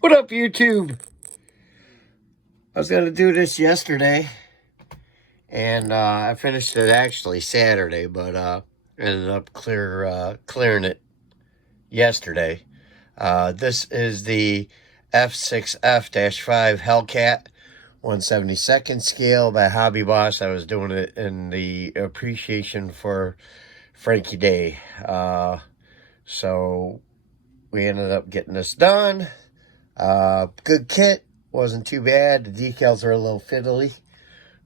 What up, YouTube? I was going to do this yesterday, and I finished it actually Saturday, but ended up clearing it yesterday. This is the F6F-5 Hellcat 1/72nd scale by Hobby Boss. I was doing it in the appreciation for Frankie Day. So we ended up getting this done. Good kit. Wasn't too bad. The decals are a little fiddly.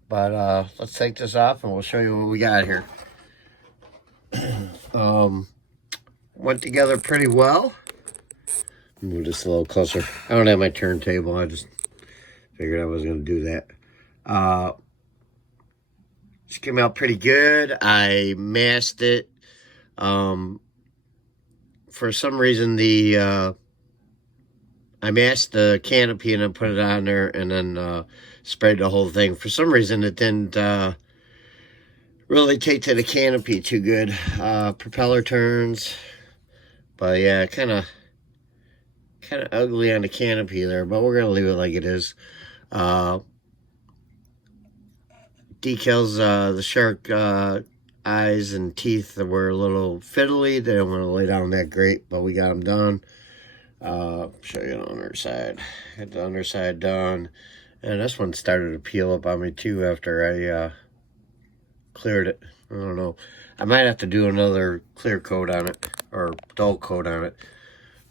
But let's take this off and we'll show you what we got here. Went together pretty well. Move this a little closer. I don't have my turntable. I just figured I was going to do that. Just came out pretty good. I masked it. For some reason, I masked the canopy and then put it on there and then sprayed the whole thing. For some reason, it didn't really take to the canopy too good. Propeller turns. But yeah, kind of ugly on the canopy there, but we're going to leave it like it is. Decals, the shark eyes and teeth were a little fiddly. They don't want to lay down that great, but we got them done. Show you the underside. Got the underside done. And this one started to peel up on me too after I cleared it. I don't know. I might have to do another clear coat on it, or dull coat on it.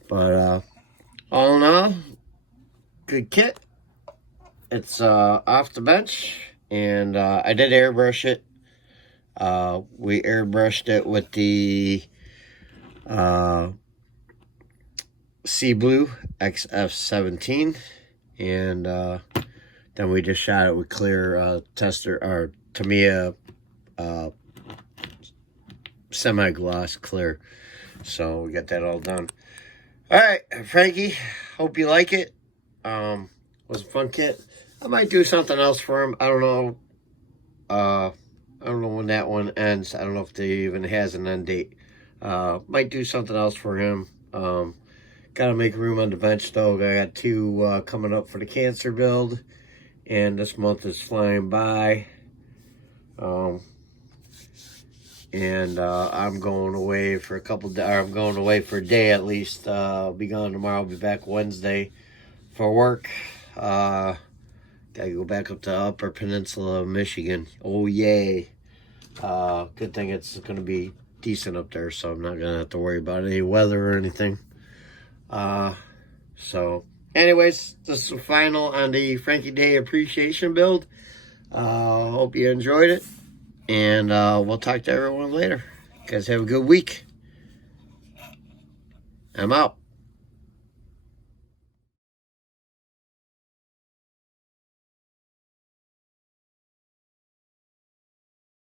But all in all, good kit. It's off the bench, and I did airbrush it. We airbrushed it with the Sea Blue XF17, and then we just shot it with clear tester or Tamiya semi-gloss clear. So we got that all done. All right, Frankie, hope you like it. Was a fun kit. I might do something else for him. I don't know. I don't know when that one ends. I don't know if they even has an end date. Might do something else for him. Gotta make room on the bench though. I got two coming up for the cancer build, and this month is flying by. And I'm going away for a couple days. I'm going away for a day at least. I'll be gone tomorrow. I'll be back Wednesday for work. Gotta go back up to Upper Peninsula of Michigan. Oh yay! Good thing it's gonna be decent up there, so I'm not gonna have to worry about any weather or anything. So anyways, this is the final on the Frankie Day appreciation build. Hope you enjoyed it, and we'll talk to everyone later. You guys have a good week. I'm out.